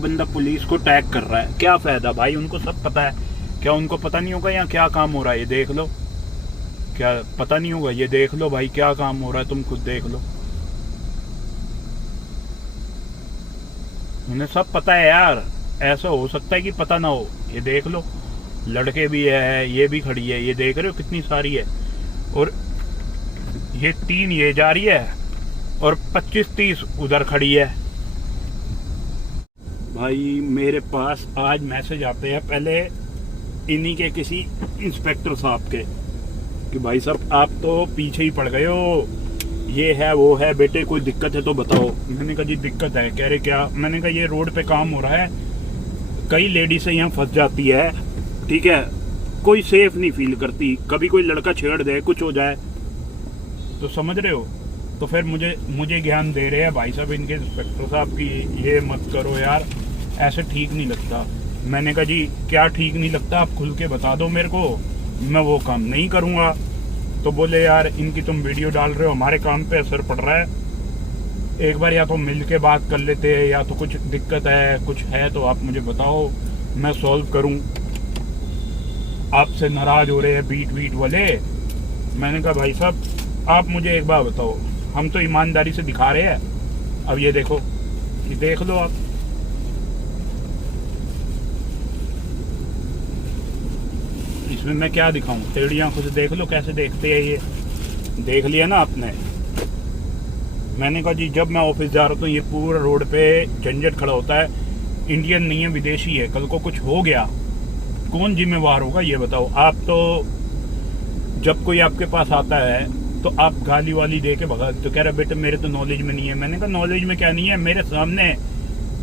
एक बंदा पुलिस को टैग कर रहा है, क्या फायदा भाई? उनको सब पता है, क्या उनको पता नहीं होगा यहाँ क्या काम हो रहा है? ये देख लो, क्या पता नहीं होगा? ये देख लो भाई क्या काम हो रहा है, तुम खुद देख लो। उन्हें सब पता है यार, ऐसा हो सकता है कि पता ना हो। ये देख लो, लड़के भी है, ये भी खड़ी है, ये देख रहे हो कितनी सारी है। और ये 3 ये जा रही है और 25-30 उधर खड़ी है। भाई मेरे पास आज मैसेज आते हैं पहले इन्हीं के किसी इंस्पेक्टर साहब के कि भाई साहब आप तो पीछे ही पड़ गए हो, ये है वो है, बेटे कोई दिक्कत है तो बताओ। मैंने कहा जी दिक्कत है। कह रहे क्या? मैंने कहा ये रोड पे काम हो रहा है, कई लेडीज यहाँ फंस जाती है, ठीक है, कोई सेफ नहीं फील करती, कभी कोई लड़का छेड़ दे, कुछ हो जाए, तो समझ रहे हो। तो फिर मुझे ज्ञान दे रहे हैं भाई साहब इनके इंस्पेक्टर साहब की ये मत करो यार, ऐसे ठीक नहीं लगता। मैंने कहा जी क्या ठीक नहीं लगता, आप खुल के बता दो मेरे को, मैं वो काम नहीं करूँगा। तो बोले यार इनकी तुम वीडियो डाल रहे हो, हमारे काम पे असर पड़ रहा है, एक बार या तो मिल के बात कर लेते हैं, या तो कुछ दिक्कत है, कुछ है तो आप मुझे बताओ, मैं सॉल्व करूं। आपसे नाराज हो रहे हैं बीट वाले। मैंने कहा भाई साहब आप मुझे एक बार बताओ, हम तो ईमानदारी से दिखा रहे हैं। अब ये देखो, ये देख लो आप, इसमें मैं क्या दिखाऊं? टेढ़ी आंखों से देख लो कैसे देखते हैं ये। देख लिया ना आपने। मैंने कहा जी जब मैं ऑफिस जा रहा हूँ ये पूरा रोड पे झंझट खड़ा होता है, इंडियन नहीं है विदेशी है, कल को कुछ हो गया कौन जिम्मेवार होगा ये बताओ। आप तो जब कोई आपके पास आता है तो आप गाली वाली दे के भगा, तो कह रहे बेटे मेरे तो नॉलेज में नहीं है। मैंने कहा नॉलेज में क्या नहीं है, मेरे सामने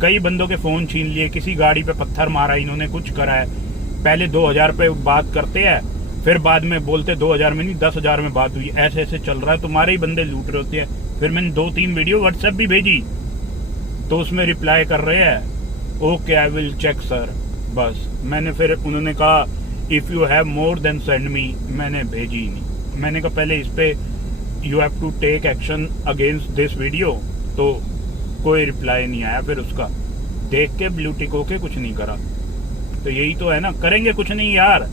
कई बंदों के फोन छीन लिए, किसी गाड़ी पे पत्थर मारा, इन्होंने कुछ करा है। पहले 2000 पे बात करते हैं, फिर बाद में बोलते 2000 में नहीं 10,000 में बात हुई, ऐसे ऐसे चल रहा है, तुम्हारे ही बंदे लूट रहे होते हैं। फिर मैंने 2-3 वीडियो व्हाट्सएप भी भेजी तो उसमें रिप्लाई कर रहे हैं okay I will check sir. बस मैंने फिर उन्होंने कहा if you have more then send me, मैंने भेजी ही नहीं। मैंने कहा पहले इस पे you have to take action against this video, तो कोई रिप्लाई नहीं आया। फिर उसका देख के ब्लू टिक होके कुछ नहीं करा। तो यही तो है ना, करेंगे कुछ नहीं यार,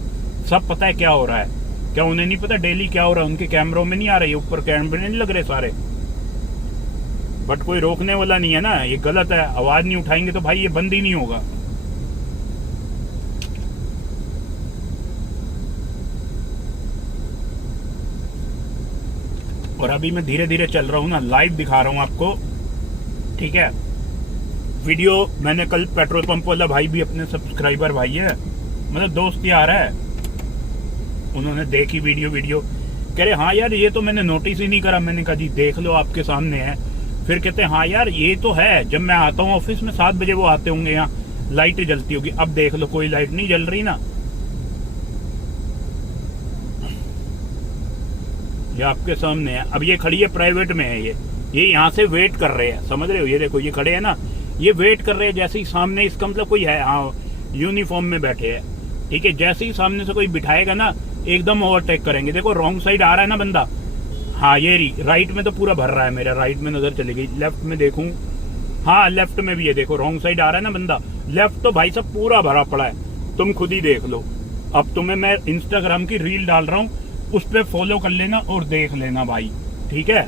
सब पता है क्या हो रहा है। क्या उन्हें नहीं पता डेली क्या हो रहा है? उनके कैमरों में नहीं आ रही, ऊपर कैमरे नहीं लग रहे सारे, बट कोई रोकने वाला नहीं है ना। ये गलत है, आवाज नहीं उठाएंगे तो भाई ये बंद ही नहीं होगा। और अभी मैं धीरे धीरे चल रहा हूँ ना, लाइव दिखा रहा हूँ आपको, ठीक है। वीडियो मैंने कल पेट्रोल पंप वाला भाई भी अपने सब्सक्राइबर भाई है, मतलब दोस्त यार है, उन्होंने देखी वीडियो कह रहे हाँ यार ये तो मैंने नोटिस ही नहीं करा। मैंने कहा जी देख लो आपके सामने है। फिर कहते हैं हाँ यार ये तो है, जब मैं आता हूँ ऑफिस में 7 बजे वो आते होंगे, यहाँ लाइट जलती होगी। अब देख लो कोई लाइट नहीं जल रही ना, ये आपके सामने है। अब ये खड़ी है प्राइवेट में है, ये यहाँ से वेट कर रहे हैं, समझ रहे हो। ये देखो ये खड़े हैं ना, ये वेट कर रहे हैं जैसे ही सामने, इसका मतलब कोई है, हाँ यूनिफॉर्म में बैठे हैं, ठीक है। जैसे ही सामने से कोई बिठाएगा ना एकदम ओवरटेक करेंगे। देखो रॉन्ग साइड आ रहा है ना बंदा, हाँ ये राइट में तो पूरा भर रहा है, मेरा राइट में नजर चली गई, लेफ्ट में देखूं, हाँ लेफ्ट में भी है, देखो रॉन्ग साइड आ रहा है ना बंदा, लेफ्ट तो भाई सब पूरा भरा पड़ा है, तुम खुद ही देख लो। अब तुम्हें मैं इंस्टाग्राम की रील डाल रहा हूँ, उस पर फॉलो कर लेना और देख लेना भाई, ठीक है।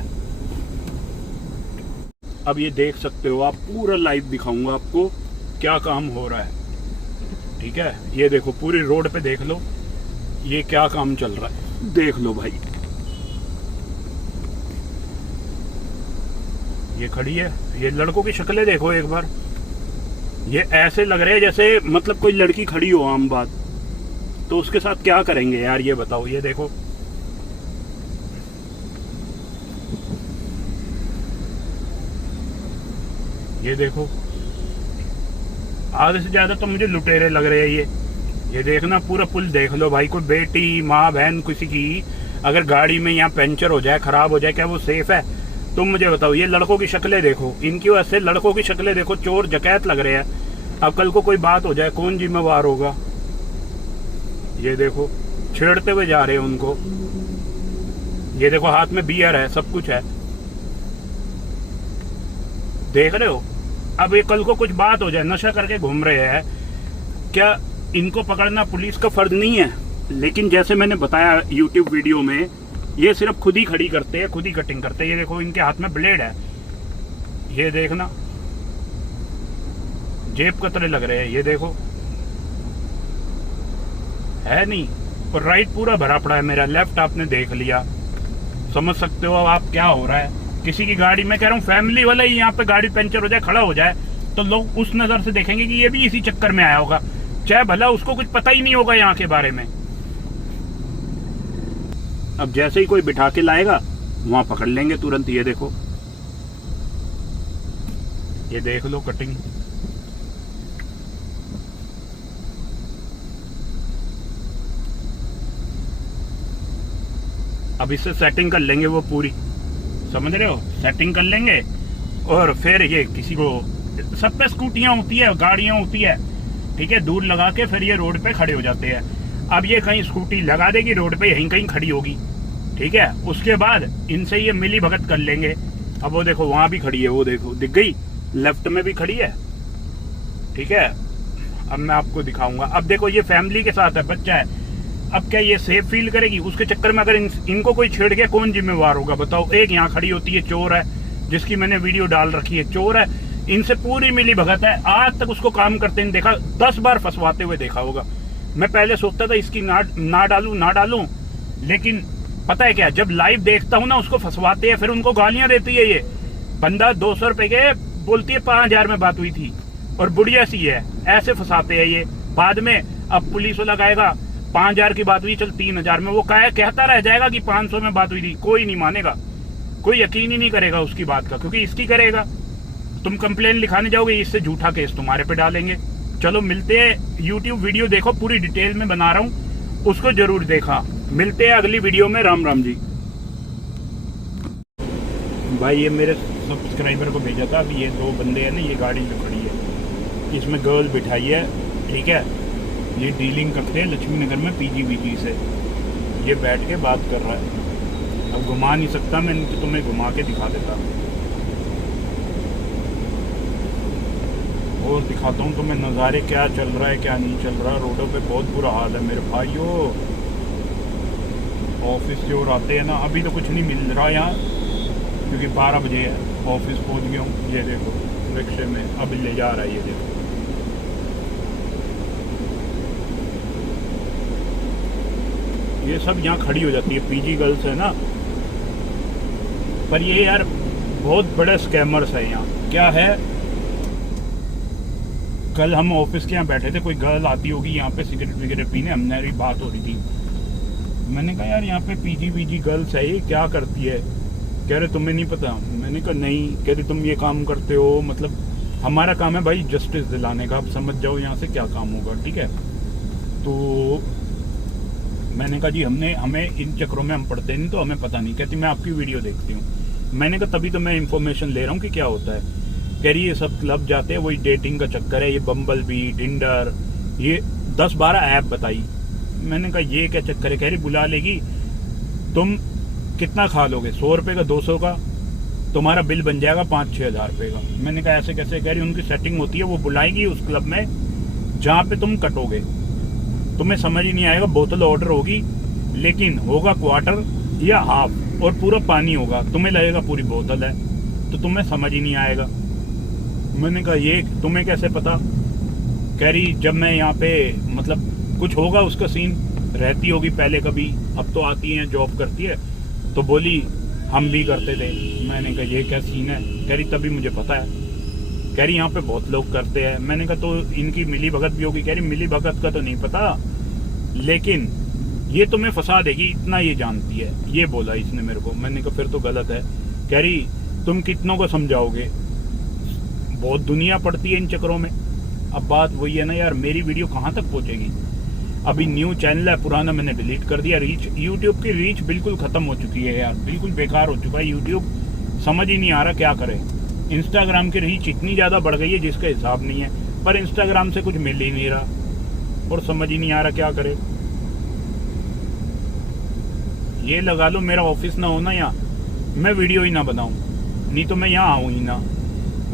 अब ये देख सकते हो आप, पूरा लाइव दिखाऊंगा आपको क्या काम हो रहा है, ठीक है। ये देखो पूरी रोड पे देख लो ये क्या काम चल रहा है, देख लो भाई। ये खड़ी है, ये लड़कों की शक्लें देखो एक बार, ये ऐसे लग रहे हैं जैसे मतलब कोई लड़की खड़ी हो आम बात, तो उसके साथ क्या करेंगे यार ये बताओ। ये देखो ये देखो, आधे से ज्यादा तो मुझे लुटेरे लग रहे हैं ये देखना पूरा पुल देख लो भाई। कोई बेटी माँ बहन किसी की अगर गाड़ी में यहाँ पंचर हो जाए, खराब हो जाए, क्या वो सेफ है? तुम मुझे बताओ। ये लड़कों की शक्लें देखो, इनकी वजह से लड़कों की शक्लें देखो, चोर जकैत लग रहे हैं। अब कल को कोई बात हो जाए कौन जिम्मेवार होगा? ये देखो छेड़ते हुए जा रहे हैं उनको, ये देखो हाथ में बियर है, सब कुछ है, देख रहे हो। अब ये कल को कुछ बात हो जाए, नशा करके घूम रहे हैं, क्या इनको पकड़ना पुलिस का फर्ज नहीं है? लेकिन जैसे मैंने बताया यूट्यूब वीडियो में, ये सिर्फ खुद ही खड़ी करते हैं, खुद ही कटिंग करते हैं। ये देखो इनके हाथ में ब्लेड है, ये देखना, जेब कतरे लग रहे हैं, ये देखो, है नहीं। और राइट पूरा भरा पड़ा है मेरा, लेफ्ट आपने देख लिया, समझ सकते हो आप क्या हो रहा है। किसी की गाड़ी, मैं कह रहा हूँ फैमिली वाला ही यहाँ पे गाड़ी पंचर हो जाए, खड़ा हो जाए, तो लोग उस नजर से देखेंगे कि ये भी इसी चक्कर में आया होगा, चाहे भला उसको कुछ पता ही नहीं होगा यहाँ के बारे में। अब जैसे ही कोई बिठा के लाएगा वहां पकड़ लेंगे तुरंत। ये देखो, ये देख लो कटिंग। अब इससे सेटिंग कर लेंगे वो पूरी, समझ रहे हो, सेटिंग कर लेंगे। और फिर ये किसी को, सब पे स्कूटियां होती है, गाड़ियां होती है, ठीक है, दूर लगा के फिर ये रोड पे खड़े हो जाते हैं। अब ये कहीं स्कूटी लगा देगी रोड पे, यहीं कहीं खड़ी होगी, ठीक है, उसके बाद इनसे ये मिली भगत कर लेंगे। अब वो देखो वहां भी खड़ी है, वो देखो दिख गई, लेफ्ट में भी खड़ी है, ठीक है। अब मैं आपको दिखाऊंगा। अब देखो ये फैमिली के साथ है, बच्चा है, अब क्या ये सेफ फील करेगी? उसके चक्कर में अगर इनको कोई छेड़ गया, कौन जिम्मेवार होगा बताओ? एक यहाँ खड़ी होती है, चोर है, जिसकी मैंने वीडियो डाल रखी है, चोर है, इनसे पूरी मिली भगत है, आज तक उसको काम करते नहीं देखा, 10 बार फंसवाते हुए देखा होगा। मैं पहले सोचता था इसकी ना डालूं, लेकिन पता है क्या, जब लाइव देखता हूँ ना, उसको फंसवाते हैं, फिर उनको गालियां देती है। ये बंदा 200 रुपए के बोलती है 5000 में बात हुई थी, और बुढ़िया सी है, ऐसे फंसाते हैं ये। बाद में अब पुलिस वाला कहेगा 5000 की बात हुई, चल 3000 में, वो कहता रह जाएगा कि 500 में बात हुई थी, कोई नहीं मानेगा, कोई यकीन ही नहीं करेगा उसकी बात का, क्योंकि इसकी करेगा। तुम कंप्लेन लिखाने जाओगे, इससे झूठा केस तुम्हारे पे डालेंगे। चलो मिलते हैं, यूट्यूब वीडियो देखो, पूरी डिटेल में बना रहा हूँ, उसको जरूर देखा। मिलते हैं अगली वीडियो में। राम राम जी। भाई ये मेरे सब्सक्राइबर को भेजा था, अभी ये 2 बंदे हैं ना, ये गाड़ी जो खड़ी है इसमें गर्ल बिठाई है, ठीक है, ये डीलिंग करते हैं लक्ष्मी नगर में पीजी से। ये बैठ के बात कर रहा है, अब घुमा नहीं सकता मैं, तो तुम्हें घुमा के दिखा देता और दिखाता हूँ तुम्हें नज़ारे, क्या चल रहा है क्या नहीं चल रहा। रोडों पे बहुत बुरा हाल है मेरे भाइयों। ऑफिस से और आते हैं ना, अभी तो कुछ नहीं मिल रहा यहाँ, क्योंकि 12 बजे है, ऑफिस पहुँच गया हूँ। ये देखो रिक्शे में अभी ले जा रहा है, ये देखो, ये सब यहाँ खड़ी हो जाती है, पीजी गर्ल्स है ना। पर ये यार बहुत बड़े स्कैमर्स है यहाँ। क्या है, कल हम ऑफिस के यहाँ बैठे थे, कोई गर्ल आती होगी यहाँ पे सिगरेट वगैरह पीने, हमारी बात हो रही थी, मैंने कहा यार यहाँ पे पीजी गर्ल्स है, ये क्या करती है? कह रहे तुम्हें नहीं पता? मैंने कहा नहीं। कह रहे तुम ये काम करते हो, मतलब हमारा काम है भाई जस्टिस दिलाने का, आप समझ जाओ यहाँ से क्या काम होगा, ठीक है। तो मैंने कहा जी हमें इन चक्रों में हम पढ़ते नहीं, तो हमें पता नहीं। कहती मैं आपकी वीडियो देखती हूँ। मैंने कहा तभी तो मैं इन्फॉर्मेशन ले रहा हूँ कि क्या होता है। कह रही ये सब क्लब जाते हैं, वही डेटिंग का चक्कर है, ये बम्बल बी, टिंडर, ये 10-12 ऐप बताई। मैंने कहा ये क्या चक्कर है? कह रही बुला लेगी, तुम कितना खा लोगे, 100 रुपये का, 200 का, तुम्हारा बिल बन जाएगा 5-6 हज़ार रुपये का। मैंने कहा ऐसे कैसे? कह रही उनकी सेटिंग होती है, वो बुलाएगी उस क्लब में जहाँ पे तुम कटोगे, तुम्हें समझ ही नहीं आएगा, बोतल ऑर्डर होगी, लेकिन होगा क्वार्टर या हाफ, और पूरा पानी होगा, तुम्हें लगेगा पूरी बोतल है, तो तुम्हें समझ ही नहीं आएगा। मैंने कहा ये तुम्हें कैसे पता? कह रही जब मैं यहाँ पे, मतलब कुछ होगा उसका सीन, रहती होगी पहले कभी, अब तो आती है, जॉब करती है, तो बोली हम भी करते थे। मैंने कहा ये क्या सीन है? कह रही तभी मुझे पता है। कह रही यहाँ पे बहुत लोग करते हैं। मैंने कहा तो इनकी मिली भगत भी होगी? कह रही मिली भगत का तो नहीं पता, लेकिन ये तुम्हें फंसा देगी, इतना ये जानती है, ये बोला इसने मेरे को। मैंने कहा फिर तो गलत है। कह रही तुम कितनों को समझाओगे, बहुत दुनिया पड़ती है इन चक्करों में। अब बात वही है ना यार, मेरी वीडियो कहाँ तक पहुँचेगी? अभी न्यू चैनल है, पुराना मैंने डिलीट कर दिया। रीच, यूट्यूब की रीच बिल्कुल खत्म हो चुकी है यार, बिल्कुल बेकार हो चुका है यूट्यूब, समझ ही नहीं आ रहा क्या करे। इंस्टाग्राम की रीच इतनी ज़्यादा बढ़ गई है जिसका हिसाब नहीं है, पर इंस्टाग्राम से कुछ मिल ही नहीं रहा, और समझ ही नहीं आ रहा क्या करे। ये लगा लो मेरा ऑफिस ना होना यहाँ, मैं वीडियो ही ना बनाऊं, नहीं तो मैं यहाँ आऊँ ही ना।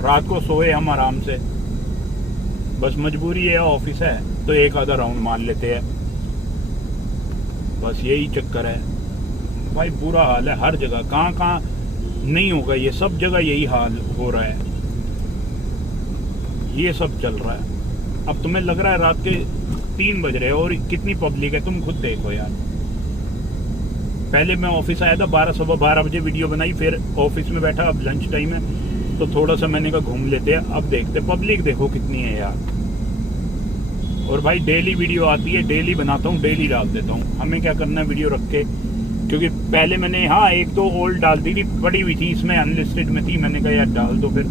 रात को सोए हम आराम से, बस मजबूरी है, ऑफिस है तो एक आधा राउंड मार लेते हैं, बस यही चक्कर है भाई। बुरा हाल है हर जगह, कहाँ कहाँ नहीं होगा ये, सब जगह यही हाल हो रहा है, ये सब चल रहा है। अब तुम्हें लग रहा है रात के 3 बज रहे और कितनी पब्लिक है, तुम खुद देखो यार। पहले मैं ऑफिस आया था 12 सवा 12 बजे, वीडियो बनाई, फिर ऑफिस में बैठा, अब लंच टाइम है तो थोड़ा सा मैंने कहा घूम लेते हैं, अब देखते पब्लिक देखो कितनी है यार। और भाई डेली वीडियो आती है, डेली बनाता हूँ, डेली डाल देता हूँ, हमें क्या करना है वीडियो रख के। क्योंकि पहले मैंने हाँ एक दो ओल्ड डाल दी थी, पड़ी हुई थी, इसमें अनलिस्टेड में थी, मैंने कहा यार डाल दो। फिर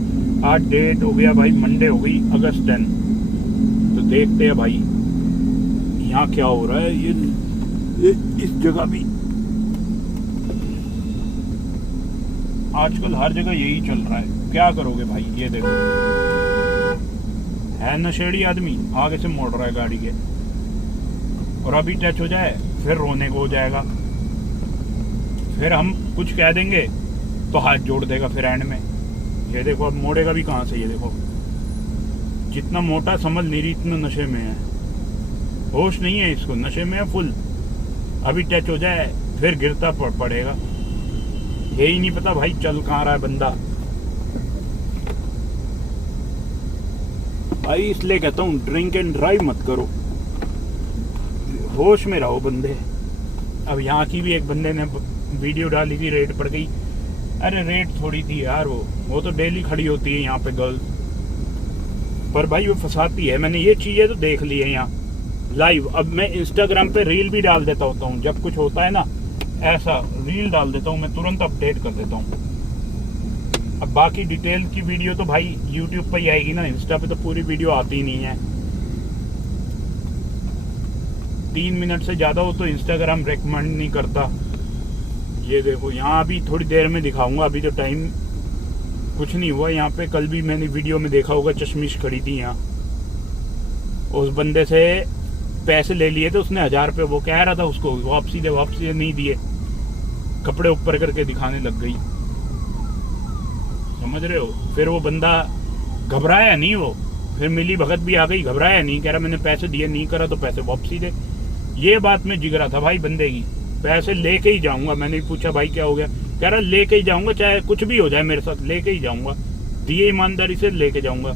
आज डेट हो गया भाई, मंडे हो गई अगस्त 10, तो देखते हैं भाई यहाँ क्या हो रहा है। ये इस जगह भी आजकल हर जगह यही चल रहा है, क्या करोगे भाई। ये देखो है नशेड़ी आदमी, आगे से मोड़ रहा है गाड़ी के, और अभी टच हो जाए फिर रोने को हो जाएगा, फिर हम कुछ कह देंगे तो हाथ जोड़ देगा फिर एंड में। ये देखो अब मोड़ेगा भी कहाँ से, ये देखो जितना मोटा समझ नहीं रही, इतना नशे में है, होश नहीं है इसको, नशे में है फुल। अभी टच हो जाए फिर गिरता पड़ेगा, यही नहीं पता भाई चल कहाँ रहा है बंदा भाई। इसलिए कहता हूँ ड्रिंक एंड ड्राइव मत करो, होश में रहो बंदे। अब यहाँ की भी एक बंदे ने वीडियो डाली थी, रेट पड़ गई। अरे रेट थोड़ी थी यार, वो तो डेली खड़ी होती है यहाँ पे गर्ल्स, पर भाई वो फंसाती है। मैंने ये चीजें तो देख ली है यहाँ लाइव। अब मैं इंस्टाग्राम पे रील भी डाल देता होता हूँ, जब कुछ होता है ना ऐसा रील डाल देता हूँ मैं, तुरंत अपडेट कर देता हूँ। अब बाकी डिटेल की वीडियो तो भाई यूट्यूब पे ही आएगी ना, इंस्टा पे तो पूरी वीडियो आती ही नहीं है। 3 मिनट से ज्यादा हो तो इंस्टाग्राम रेकमेंड नहीं करता। ये देखो यहाँ अभी थोड़ी देर में दिखाऊंगा, अभी तो टाइम कुछ नहीं हुआ यहाँ पे। कल भी मैंने वीडियो में देखा होगा, चश्मिश खड़ी थी यहाँ, उस बंदे से पैसे ले लिए थे उसने 1000 रुपये, वो कह रहा था उसको वापसी दे नहीं दिए, कपड़े ऊपर करके दिखाने लग गई, समझ रहे हो। फिर वो बंदा घबराया नहीं, वो फिर मिली भगत भी आ गई, घबराया नहीं, कह रहा मैंने पैसे दिए, नहीं करा तो पैसे वापसी दे। ये बात में जिगरा था भाई बंदे की, पैसे लेके ही जाऊंगा। मैंने पूछा भाई क्या हो गया, कह रहा लेके ही जाऊंगा, चाहे कुछ भी हो जाए मेरे साथ, लेके ही जाऊंगा, दिए ईमानदारी से लेके जाऊंगा।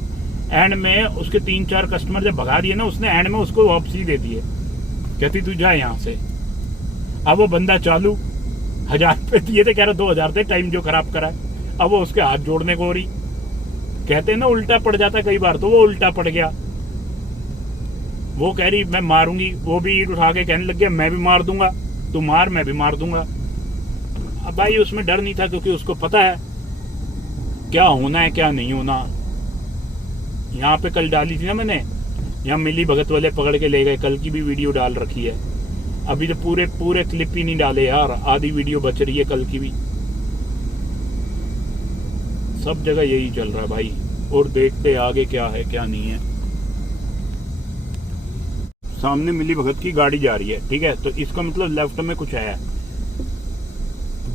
एंड में उसके 3-4 कस्टमर जब भगा दिए ना उसने, एंड में उसको वापसी दे दिए, कहती तू जा यहाँ से। अब वो बंदा चालू 1000 रुपये दिए थे, कह रहा 2000 थे, टाइम जो खराब करा। अब वो उसके हाथ जोड़ने को हो रही, कहते हैं ना उल्टा पड़ जाता कई बार, तो वो उल्टा पड़ गया। वो कह रही मैं मारूंगी, वो भी ईंट उठा के कहने लग गया मैं भी मार दूंगा, तू मार मैं भी मार दूंगा। अब भाई उसमें डर नहीं था, क्योंकि उसको पता है क्या होना है क्या नहीं होना। यहाँ पे कल डाली थी ना मैंने, यहाँ मिली भगत वाले पकड़ के ले गए, कल की भी वीडियो डाल रखी है। अभी तो पूरे क्लिप ही नहीं डाले यार, आधी वीडियो बच रही है कल की भी। सब जगह यही चल रहा है भाई, और देखते आगे क्या है क्या नहीं है। सामने मिली भगत की गाड़ी जा रही है, ठीक है, तो इसका मतलब लेफ्ट में कुछ है,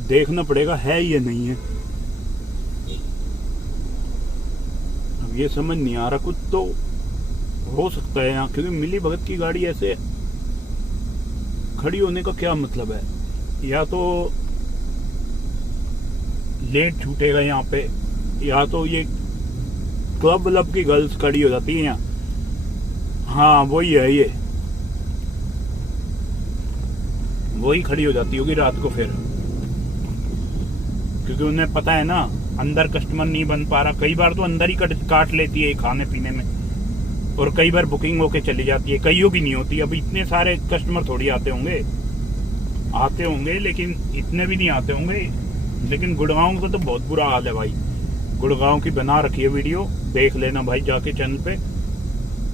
देखना पड़ेगा है या नहीं है। अब ये समझ नहीं आ रहा, कुछ तो हो सकता है यहाँ, क्योंकि मिली भगत की गाड़ी ऐसे खड़ी होने का क्या मतलब है। या तो लेट छूटेगा यहाँ पे, या तो ये क्लब की गर्ल्स खड़ी हो जाती है यहाँ। हाँ वही है, ये वही खड़ी हो जाती होगी रात को फिर, क्योंकि उन्हें पता है ना अंदर कस्टमर नहीं बन पा रहा। कई बार तो अंदर ही काट लेती है खाने पीने में, और कई बार बुकिंग होके चली जाती है, कईयों की नहीं होती। अब इतने सारे कस्टमर थोड़ी आते होंगे, लेकिन इतने भी नहीं आते होंगे। लेकिन गुड़गांव का तो बहुत बुरा हाल है भाई, गुड़गांव की बना रखी है वीडियो, देख लेना भाई जाके चैनल पे।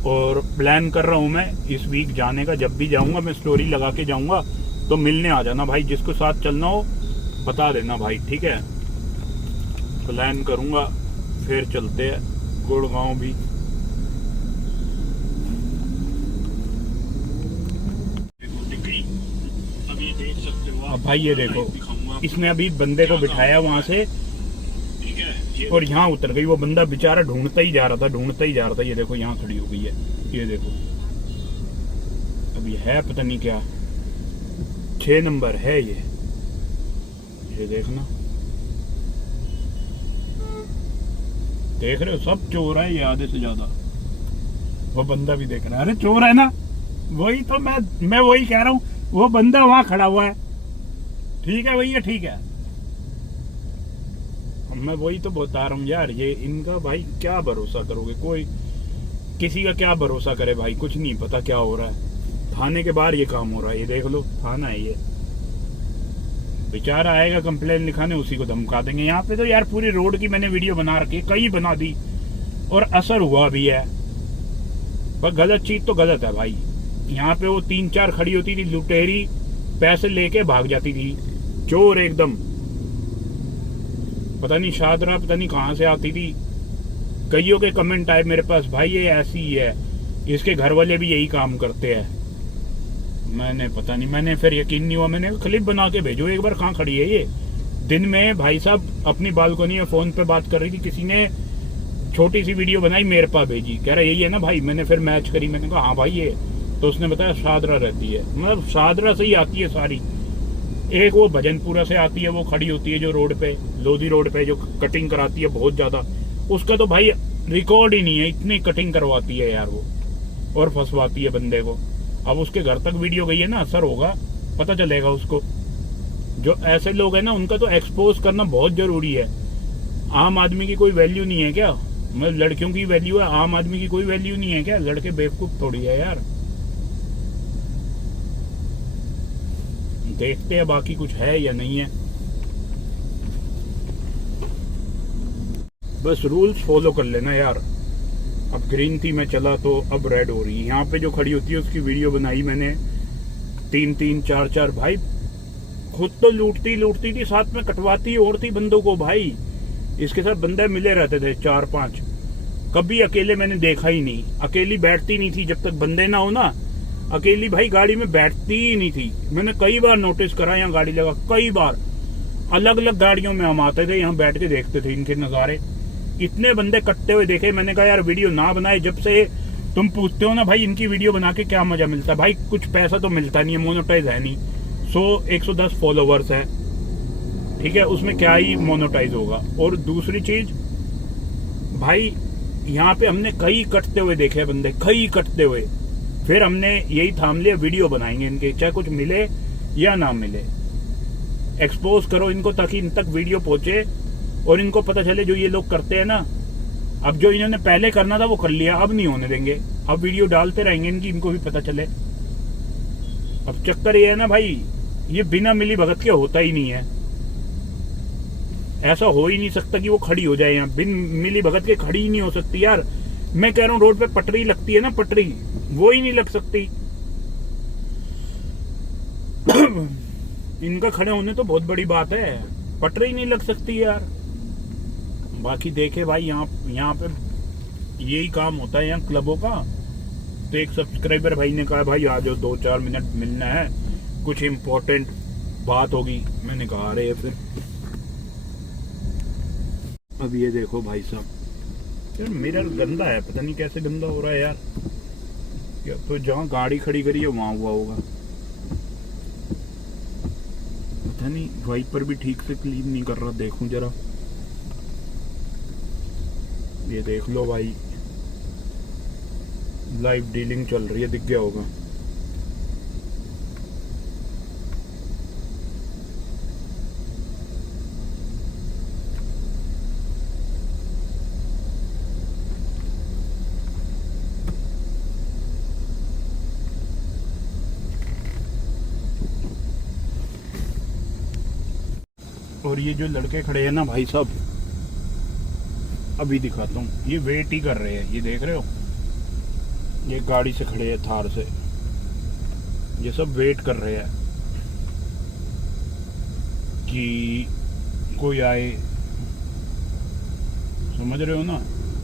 और प्लान कर रहा हूँ मैं इस वीक जाने का, जब भी जाऊँगा मैं स्टोरी लगा के जाऊँगा, तो मिलने आ जाना भाई, जिसको साथ चलना हो बता देना भाई, ठीक है। प्लान करूँगा फिर चलते हैं गुड़गांव भी। अभी देख सकते हो अब भाई, ये देखो इसने अभी बंदे को बिठाया वहां से, ठीक है, और यहाँ उतर गई। वो बंदा बेचारा ढूंढता ही जा रहा था। ये देखो यहाँ खड़ी हो गई है, ये देखो। अब ये है पता नहीं क्या, 6 नंबर है ये देखना, देख रहे हो सब चोर है ये, आधे से ज्यादा। वो बंदा भी देख रहा है, अरे चोर है ना, वही तो मैं वही कह रहा हूँ, वो बंदा वहां खड़ा हुआ है। ठीक है भैया, ठीक है, मैं वही तो बता रहा हूँ यार। ये इनका भाई क्या भरोसा करोगे, कोई किसी का क्या भरोसा करे भाई, कुछ नहीं पता क्या हो रहा है। थाने के बाहर ये काम हो रहा है, ये देख लो, थाना है ये। बेचारा आएगा कंप्लेन लिखाने, उसी को धमका देंगे। यहाँ पे तो यार पूरी रोड की मैंने वीडियो बना रखी है, कई बना दी और असर हुआ भी है, पर गलत चीज तो गलत है भाई। यहाँ पे वो 3-4 खड़ी होती थी लुटेरी, पैसे लेके भाग जाती थी, चोर एकदम, पता नहीं शादरा पता नहीं कहाँ से आती थी। कईयों के कमेंट आए मेरे पास, भाई ये ऐसी ही है, इसके घर वाले भी यही काम करते हैं। मैंने पता नहीं, मैंने फिर यकीन नहीं हुआ, मैंने क्लिप बना के भेजो एक बार, कहाँ खड़ी है ये। दिन में भाई साहब अपनी बालकनी में फोन पे बात कर रही थी, किसी ने छोटी सी वीडियो बनाई मेरे पास भेजी, कह रहा यही है ना भाई। मैंने फिर मैच करी, मैंने कहा हाँ भाई ये, तो उसने बताया शादरा रहती है, मतलब शादरा से ही आती है सारी। एक वो भजनपुरा से आती है, वो खड़ी होती है जो रोड पे, लोधी रोड पे, जो कटिंग कराती है बहुत ज्यादा, उसका तो भाई रिकॉर्ड ही नहीं है, इतनी कटिंग करवाती है यार वो, और फंसवाती है बंदे को। अब उसके घर तक वीडियो गई है ना, असर होगा, पता चलेगा उसको। जो ऐसे लोग हैं ना, उनका तो एक्सपोज करना बहुत जरूरी है। आम आदमी की कोई वैल्यू नहीं है क्या, मतलब लड़कियों की वैल्यू है, आम आदमी की कोई वैल्यू नहीं है क्या? लड़के बेवकूफ थोड़ी है यार। देखते हैं बाकी कुछ है या नहीं है, बस रूल्स फॉलो कर लेना यार। अब ग्रीन थी, मैं चला तो अब रेड हो रही है। यहाँ पे जो खड़ी होती है उसकी वीडियो बनाई मैंने, 3-3 4-4 भाई, खुद तो लूटती थी, साथ में कटवाती और थी बंदों को भाई। इसके साथ बंदे मिले रहते थे 4-5, कभी अकेले मैंने देखा ही नहीं। अकेली बैठती नहीं थी, जब तक बंदे ना हो ना, अकेली भाई गाड़ी में बैठती ही नहीं थी। मैंने कई बार नोटिस करा, यहाँ गाड़ी लगा, कई बार अलग अलग गाड़ियों में हम आते थे, यहाँ बैठ के देखते थे इनके नज़ारे। इतने बंदे कटते हुए देखे, मैंने कहा यार वीडियो ना बनाए। जब से तुम पूछते हो ना भाई इनकी वीडियो बना के क्या मजा मिलता है, भाई कुछ पैसा तो मिलता नहीं है, मोनेटाइज है नहीं। 110 फॉलोवर्स है, ठीक है, उसमें क्या ही मोनेटाइज होगा। और दूसरी चीज भाई, यहाँ पे हमने कई कटते हुए देखे बंदे, कई कटते हुए, फिर हमने यही थाम लिया, वीडियो बनाएंगे इनके, चाहे कुछ मिले या ना मिले। एक्सपोज करो इनको ताकि इन तक वीडियो पहुंचे और इनको पता चले जो ये लोग करते हैं ना। अब जो इन्होंने पहले करना था वो कर लिया, अब नहीं होने देंगे, अब वीडियो डालते रहेंगे इनकी, इनको भी पता चले। अब चक्कर ये है ना भाई, ये बिना मिली भगत के होता ही नहीं है। ऐसा हो ही नहीं सकता कि वो खड़ी हो जाए यहाँ, बिन मिली भगत के खड़ी ही नहीं हो सकती यार। मैं कह रहा हूँ रोड पे पटरी लगती है ना, पटरी वो ही नहीं लग सकती। इनका खड़े होने तो बहुत बड़ी बात है, पटरी नहीं लग सकती यार। बाकी देखे भाई, यहाँ पे यही काम होता है यहाँ क्लबों का। तो एक सब्सक्राइबर भाई ने कहा भाई आ जाओ 2-4 मिनट मिलना है, कुछ इम्पोर्टेंट बात होगी। मैंने कहा आ रहे हैं फिर। अब ये देखो भाई साहब, यार मिरर गंदा है, पता नहीं कैसे गंदा हो रहा है यार। या तो जहाँ गाड़ी खड़ी करी है वहां हुआ होगा, पता नहीं। वाइपर भी ठीक से क्लीन नहीं कर रहा, देखूं जरा। ये देख लो भाई, लाइव डीलिंग चल रही है, दिख गया होगा। और ये जो लड़के खड़े हैं ना भाई साहब, अभी दिखाता हूँ, ये वेट ही कर रहे हैं, ये देख रहे हो, ये गाड़ी से खड़े हैं, थार से, ये सब वेट कर रहे हैं कि कोई आए, समझ रहे हो ना।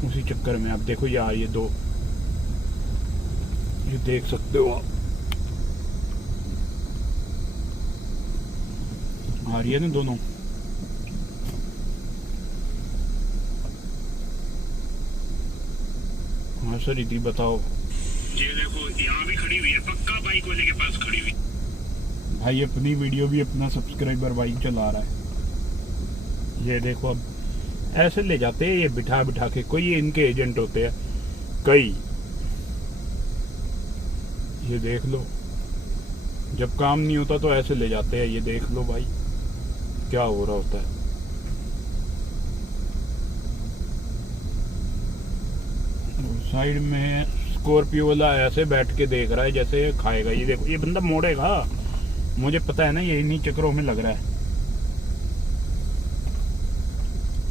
उसी चक्कर में आप देखो यार, ये दो, ये देख सकते हो आप, आ रही है ना दोनों। हंस रही थी, बताओ। ये देखो यहाँ भी खड़ी हुई है, पक्का बाइक वाले के पास खड़ी हुई। भाई अपनी वीडियो भी अपना सब्सक्राइबर बाइक चला रहा है। ये देखो अब ऐसे ले जाते हैं ये बिठा बिठा के, कोई इनके एजेंट होते हैं कई। ये देख लो, जब काम नहीं होता तो ऐसे ले जाते हैं। ये देख लो भाई क्या हो रहा होता है। साइड में स्कॉर्पियो वाला ऐसे बैठ के देख रहा है जैसे खाएगा। ये देखो ये बंदा मोड़ेगा, मुझे पता है ना, ये इन्हीं चक्रों में लग रहा है।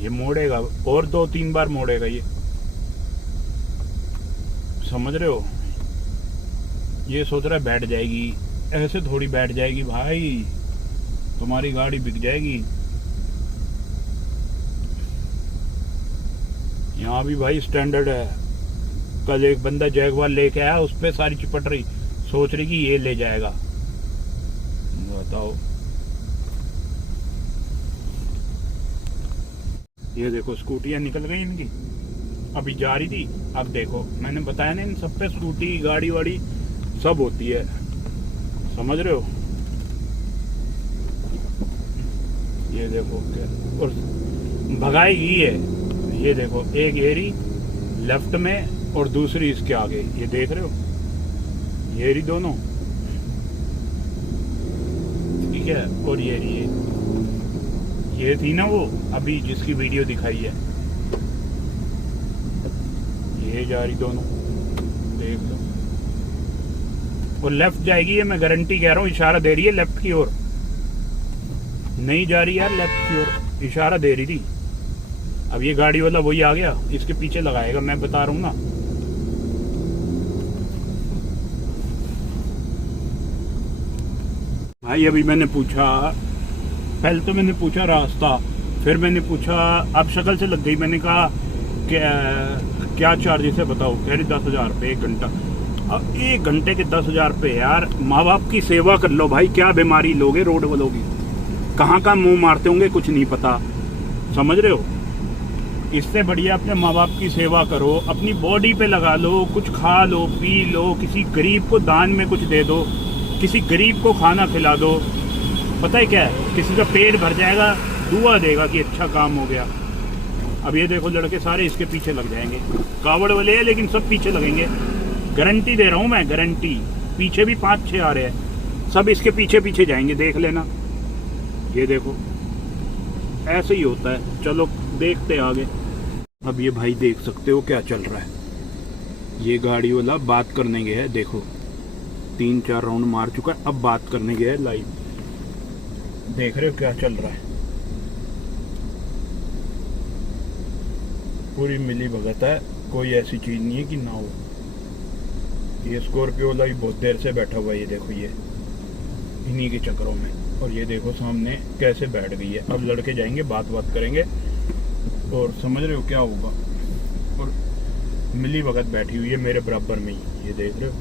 ये मोड़ेगा और 2-3 बार मोड़ेगा ये, समझ रहे हो। ये सोच रहा है बैठ जाएगी, ऐसे थोड़ी बैठ जाएगी भाई, तुम्हारी गाड़ी बिक जाएगी। यहाँ भी भाई स्टैंडर्ड है। कल एक बंदा जैगवार लेके आया, उस पे सारी चिपट रही, सोच रही कि ये ले जाएगा। बताओ, ये देखो स्कूटियां निकल गई इनकी, अभी जा रही थी। अब देखो मैंने बताया ना, इन सब पे स्कूटी गाड़ी वाड़ी सब होती है, समझ रहे हो। ये देखो क्या, और भगाएगी है। ये देखो एक एरी लेफ्ट में और दूसरी इसके आगे, ये देख रहे हो, ये एरी दोनों, ठीक है। और ये थी ना वो अभी जिसकी वीडियो दिखाई है, ये जा रही दोनों, देख लो। और लेफ्ट जाएगी, ये मैं गारंटी कह रहा हूँ, इशारा दे रही है लेफ्ट की ओर, नहीं जा रही यार लेफ्ट की ओर, इशारा दे रही थी। अब ये गाड़ी वाला वही आ गया, इसके पीछे लगाएगा, मैं बता रहा हूँ ना। भाई अभी मैंने पूछा, पहले तो मैंने पूछा रास्ता, फिर मैंने पूछा, अब शक्ल से लग गई, मैंने कहा क्या चार्जेस है बताओ। कह रही 10,000 रुपये 1 घंटा। अब 1 घंटे के 10,000 रुपये यार, माँ बाप की सेवा कर लो भाई, क्या बीमारी लोगे रोड वालों की, कहाँ का मुंह मारते होंगे कुछ नहीं पता, समझ रहे हो। इससे बढ़िया अपने माँ बाप की सेवा करो, अपनी बॉडी पे लगा लो, कुछ खा लो पी लो, किसी गरीब को दान में कुछ दे दो, किसी गरीब को खाना खिला दो। पता है क्या है, किसी का पेट भर जाएगा, दुआ देगा कि अच्छा काम हो गया। अब ये देखो लड़के सारे इसके पीछे लग जाएंगे, कावड़ वाले हैं लेकिन सब पीछे लगेंगे, गारंटी दे रहा हूँ मैं, गारंटी। पीछे भी 5-6 आ रहे हैं, सब इसके पीछे पीछे जाएंगे, देख लेना। ये देखो ऐसे ही होता है। चलो देखते आगे। अब ये भाई देख सकते हो क्या चल रहा है, ये गाड़ी वाला बात करने गया है, देखो 3-4 राउंड मार चुका है, अब बात करने गया है लाइव। देख रहे हो क्या चल रहा है, पूरी मिली भगत है, कोई ऐसी चीज नहीं है कि ना हो। ये स्कॉर्पियो वाला भी बहुत देर से बैठा हुआ है, ये देखो ये इन्हीं के चक्करों में। और ये देखो सामने कैसे बैठ गई है। अब लड़के जाएंगे, बात करेंगे, और समझ रहे हो क्या होगा। और मिली भगत बैठी हुई है मेरे बराबर में ही, ये देख रहे हो।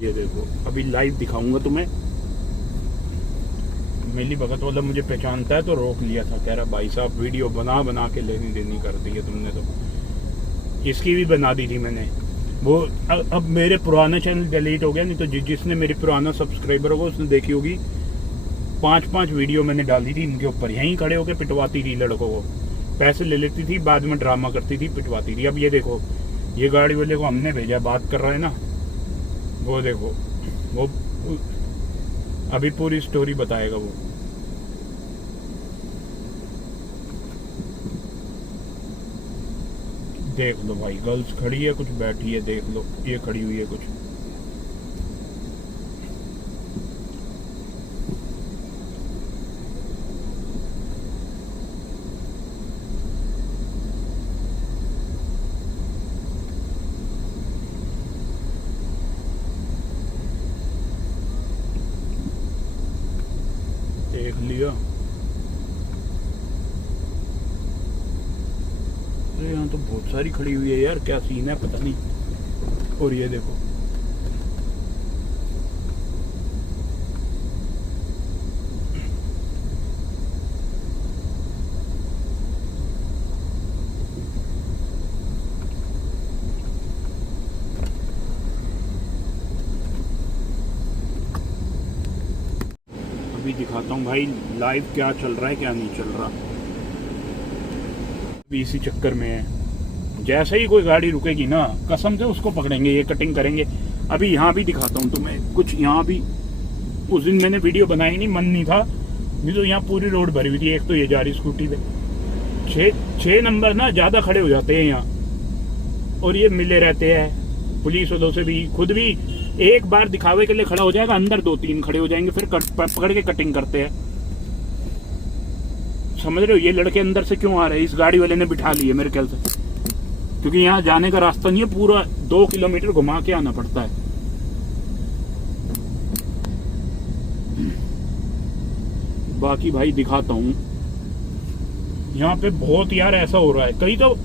ये देखो अभी लाइव दिखाऊंगा तुम्हें। मिली भगत वाला मुझे पहचानता है तो रोक लिया था, कह रहा भाई साहब वीडियो बना के लेनी देनी कर दी है तुमने। तो इसकी भी बना दी थी मैंने, वो अब मेरे पुराना चैनल डिलीट हो गया, नहीं तो जिसने मेरी पुराना सब्सक्राइबर होगा उसने देखी होगी, 5-5 वीडियो मैंने डाली थी इनके ऊपर, यहीं खड़े होकर पिटवाती थी लड़कों को, पैसे ले लेती थी, बाद में ड्रामा करती थी, पिटवाती थी। अब ये देखो, ये गाड़ी वाले को हमने भेजा, बात कर रहा है ना, वो देखो, वो अभी पूरी स्टोरी बताएगा वो। देख लो भाई, गर्ल्स खड़ी है, कुछ बैठी है, देख लो ये खड़ी हुई है कुछ। देख लिया। यहाँ तो बहुत सारी खड़ी हुई है यार, क्या सीन है पता नहीं। और ये देखो भी दिखाता हूँ भाई लाइव क्या चल रहा है क्या नहीं चल रहा। अभी इसी चक्कर में है, जैसे ही कोई गाड़ी रुकेगी ना कसम से उसको पकड़ेंगे, ये कटिंग करेंगे। अभी यहाँ भी दिखाता हूँ तुम्हें कुछ, यहाँ भी उस दिन मैंने वीडियो बनाई नहीं, मन नहीं था, नहीं तो यहाँ पूरी रोड भरी हुई थी। एक तो ये जा रही स्कूटी पे, छः नंबर ना ज़्यादा खड़े हो जाते हैं यहाँ, और ये मिले रहते हैं पुलिस वालों से भी। खुद भी एक बार दिखावे के लिए खड़ा हो जाएगा, अंदर 2-3 खड़े हो जाएंगे, फिर पकड़ के कटिंग करते हैं। समझ रहे हो, ये लड़के अंदर से क्यों आ रहे हैं, इस गाड़ी वाले ने बिठा लिए मेरे ख्याल से, क्योंकि यहाँ जाने का रास्ता नहीं है, पूरा 2 किलोमीटर घुमा के आना पड़ता है। बाकी भाई दिखाता हूँ, यहाँ पे बहुत यार ऐसा हो रहा है, कहीं तो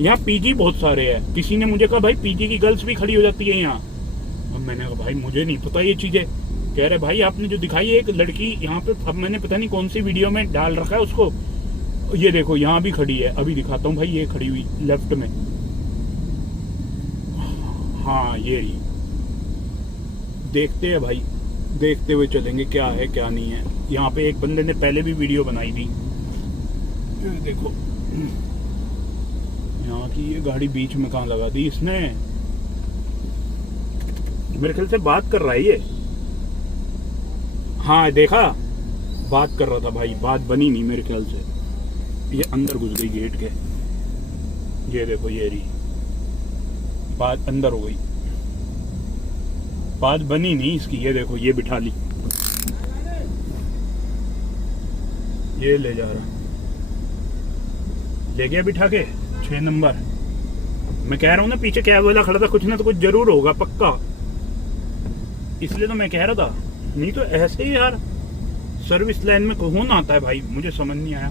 यहाँ पीजी बहुत सारे हैं। किसी ने मुझे कहा भाई पीजी की गर्ल्स भी खड़ी हो जाती है यहाँ। अब मैंने कहा भाई मुझे नहीं पता ये चीजें। कह रहे भाई आपने जो दिखाई है एक लड़की यहाँ पे, अब मैंने पता नहीं कौन सी वीडियो में डाल रखा है उसको, ये देखो यहाँ भी खड़ी है। अभी दिखाता हूँ भाई, ये खड़ी हुई लेफ्ट में, हाँ ये रही। देखते हैं भाई, देखते हुए चलेंगे क्या है क्या नहीं है। यहाँ पे एक बंदे ने पहले भी वीडियो बनाई थी, देखो यहाँ की ये गाड़ी बीच में कहाँ लगा दी इसने, मेरे ख्याल से बात कर रहा है ये। हाँ देखा, बात कर रहा था भाई, बात बनी नहीं मेरे ख्याल से। ये अंदर घुस गई गेट के, ये देखो ये रही, बात अंदर हो गई, बात बनी नहीं इसकी। ये देखो ये बिठा ली, ये ले जा रहा, ले गया बिठा के 6 नंबर। मैं कह रहा हूँ ना पीछे कैब वाला खड़ा था, कुछ ना तो कुछ जरूर होगा पक्का, इसलिए तो मैं कह रहा था। नहीं तो ऐसे ही यार सर्विस लाइन में कौन आता है भाई, मुझे समझ नहीं आया।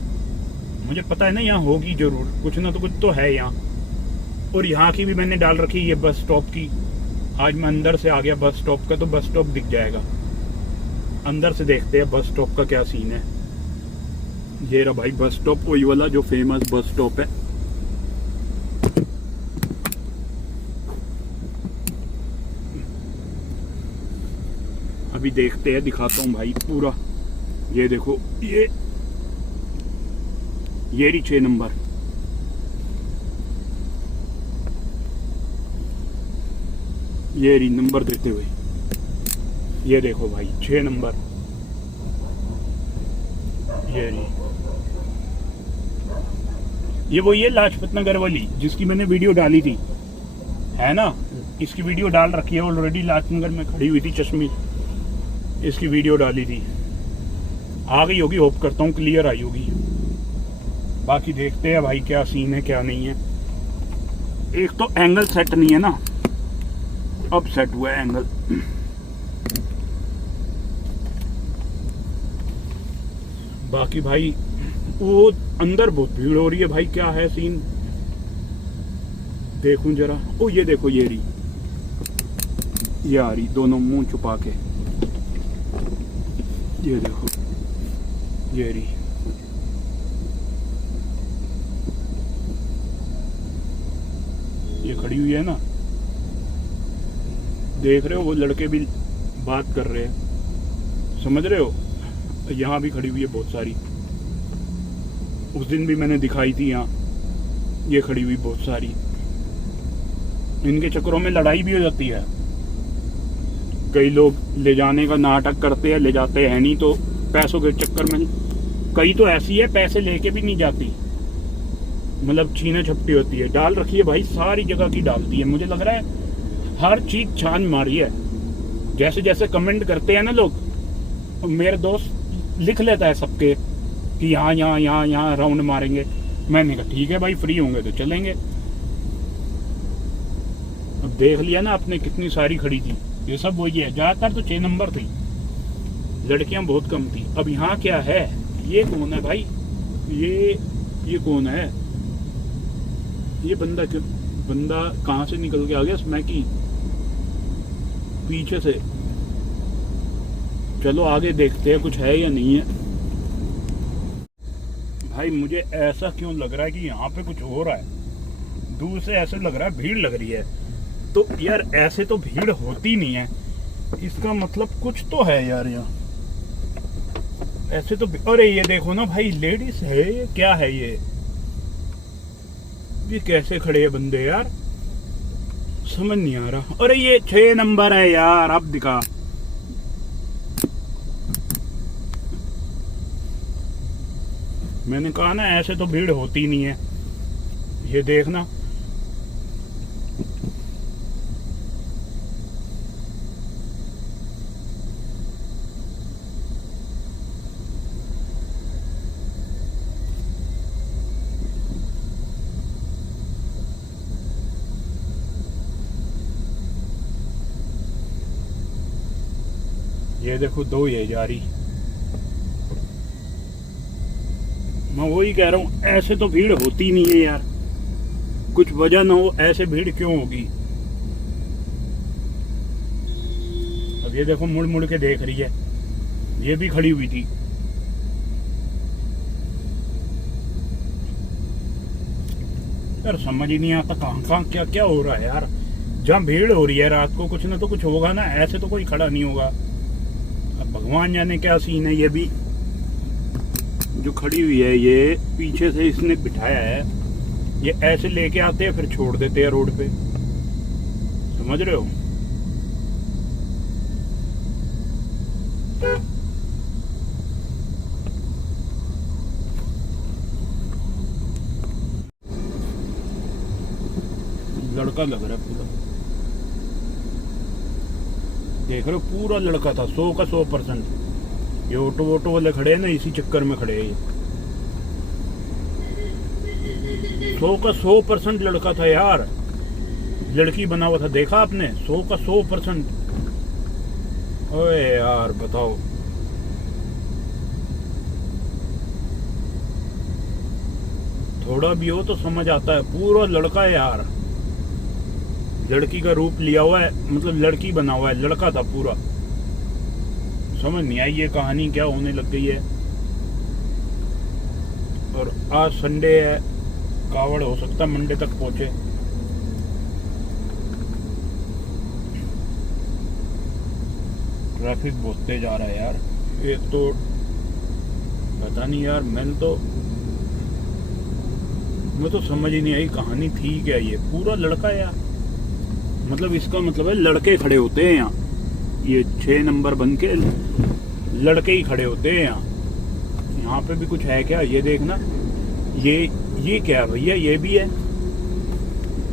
मुझे पता है ना यहाँ होगी जरूर, कुछ ना तो कुछ तो है यहाँ। और यहाँ की भी मैंने डाल रखी ये बस स्टॉप की। आज मैं अंदर से आ गया बस स्टॉप का, तो बस स्टॉप दिख जाएगा। अंदर से देखते हैं बस स्टॉप का क्या सीन है। ये रहा भाई बस स्टॉप, वही वाला जो फेमस बस स्टॉप है। अभी देखते हैं, दिखाता हूँ भाई पूरा। ये देखो ये रही 6 नंबर, ये रही नंबर देते हुए। ये देखो भाई 6 नंबर, ये रही। ये वो ये लाजपत नगर वाली जिसकी मैंने वीडियो डाली थी, है ना, इसकी वीडियो डाल रखी है ऑलरेडी। लाजपत नगर में खड़ी हुई थी चश्मी, इसकी वीडियो डाली थी, आ गई होगी, होप करता हूँ क्लियर आई होगी। बाकी देखते हैं भाई क्या सीन है क्या नहीं है। एक तो एंगल सेट नहीं है ना, अब सेट हुआ है एंगल। बाकी भाई वो अंदर बहुत भीड़ हो रही है भाई, क्या है सीन देखूं जरा। ओ ये देखो ये रही, ये आ रही दोनों मुंह छुपा के, ये देखो ये रही। ये खड़ी हुई है ना, देख रहे हो, वो लड़के भी बात कर रहे हैं, समझ रहे हो। यहाँ भी खड़ी हुई है बहुत सारी, उस दिन भी मैंने दिखाई थी यहाँ, ये खड़ी हुई बहुत सारी। इनके चक्करों में लड़ाई भी हो जाती है। कई लोग ले जाने का नाटक करते हैं, ले जाते हैं नहीं, तो पैसों के चक्कर में कई तो ऐसी है पैसे लेके भी नहीं जाती, मतलब छीना झपटी होती है। डाल रखी है भाई, सारी जगह की डालती है। मुझे लग रहा है हर चीज छान मारी है। जैसे जैसे कमेंट करते हैं ना लोग, मेरे दोस्त लिख लेता है सबके कि यहाँ यहाँ यहाँ यहाँ राउंड मारेंगे। मैंने कहा ठीक है भाई, फ्री होंगे तो चलेंगे। अब देख लिया ना आपने कितनी सारी खड़ी थी, ये सब वही है। ज्यादातर तो 6 नंबर थी, लड़कियां बहुत कम थी। अब यहाँ क्या है, ये कौन है भाई, ये कौन है, ये बंदा क्यों, बंदा कहाँ से निकल के आ गया स्मैकी पीछे से। चलो आगे देखते हैं कुछ है या नहीं है। भाई मुझे ऐसा क्यों लग रहा है कि यहाँ पे कुछ हो रहा है, दूर से ऐसे लग रहा है भीड़ लग रही है। तो यार ऐसे तो भीड़ होती नहीं है, इसका मतलब कुछ तो है यार यहाँ। ऐसे तो अरे ये देखो ना भाई, लेडीज है ये, क्या है ये कैसे खड़े हैं बंदे यार, समझ नहीं आ रहा। अरे ये 6 नंबर है यार, अब दिखा। मैंने कहा ना ऐसे तो भीड़ होती नहीं है, ये देखना। ये देखो 2 ये जा रही। मैं वही कह रहा हूँ, ऐसे तो भीड़ होती नहीं है यार, कुछ वजह ना हो ऐसे भीड़ क्यों होगी। अब ये देखो मुड़ मुड़ के देख रही है, ये भी खड़ी हुई थी। यार समझ ही नहीं आता कहाँ कहाँ क्या क्या हो रहा है यार। जहाँ भीड़ हो रही है रात को, कुछ ना तो कुछ होगा ना, ऐसे तो कोई खड़ा नहीं होगा। अब भगवान जाने क्या सीन है। ये भी जो खड़ी हुई है, ये पीछे से इसने बिठाया है, ये ऐसे लेके आते हैं फिर छोड़ देते हैं रोड पे, समझ रहे हो। लड़का लग रहा है पूरा, देख रहे हो, पूरा लड़का था, 100 का 100%। ये ऑटो वाले खड़े हैं ना, इसी चक्कर में खड़े हैं ये। 100 का 100% लड़का था यार, लड़की बना हुआ था, देखा आपने, 100 का 100%। ओए यार बताओ, थोड़ा भी हो तो समझ आता है, पूरा लड़का है यार, लड़की का रूप लिया हुआ है, मतलब लड़की बना हुआ है, लड़का था पूरा। समझ नहीं आई ये कहानी क्या होने लग गई है। और आज संडे है, कावड़ हो सकता मंडे तक पहुंचे। ट्रैफिक बहुत तेज आ रहा है यार। एक तो पता नहीं यार, मैं तो समझ ही नहीं आई कहानी थी क्या। ये पूरा लड़का यार, मतलब इसका मतलब है लड़के खड़े होते हैं यहाँ, ये 6 नंबर बन के लड़के ही खड़े होते हैं यहाँ। यहाँ पे भी कुछ है क्या, ये देखना। ये क्या है भैया, ये भी है,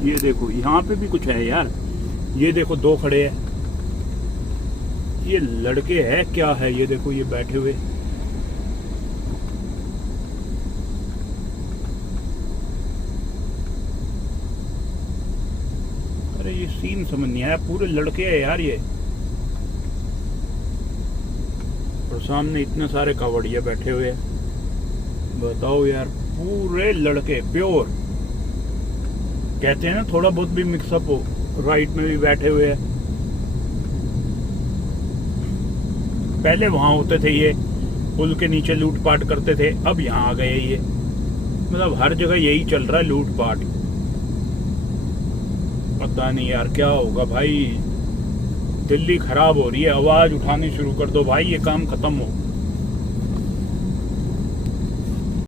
ये देखो यहाँ पे भी कुछ है यार। ये देखो 2 खड़े हैं, ये लड़के हैं क्या है, ये देखो ये बैठे हुए। अरे ये सीन समझ नहीं आया, पूरे लड़के हैं यार ये, और सामने इतने सारे कावड़िया बैठे हुए हैं। बताओ यार, पूरे लड़के प्योर। कहते हैं ना थोड़ा बहुत भी मिक्सअप हो, राइट में भी बैठे हुए हैं। पहले वहां होते थे ये, पुल के नीचे लूटपाट करते थे, अब यहाँ आ गए ये। मतलब हर जगह यही चल रहा है, लूटपाट। पता नहीं यार क्या होगा भाई, दिल्ली खराब हो रही है, आवाज उठानी शुरू कर दो भाई, ये काम खत्म हो।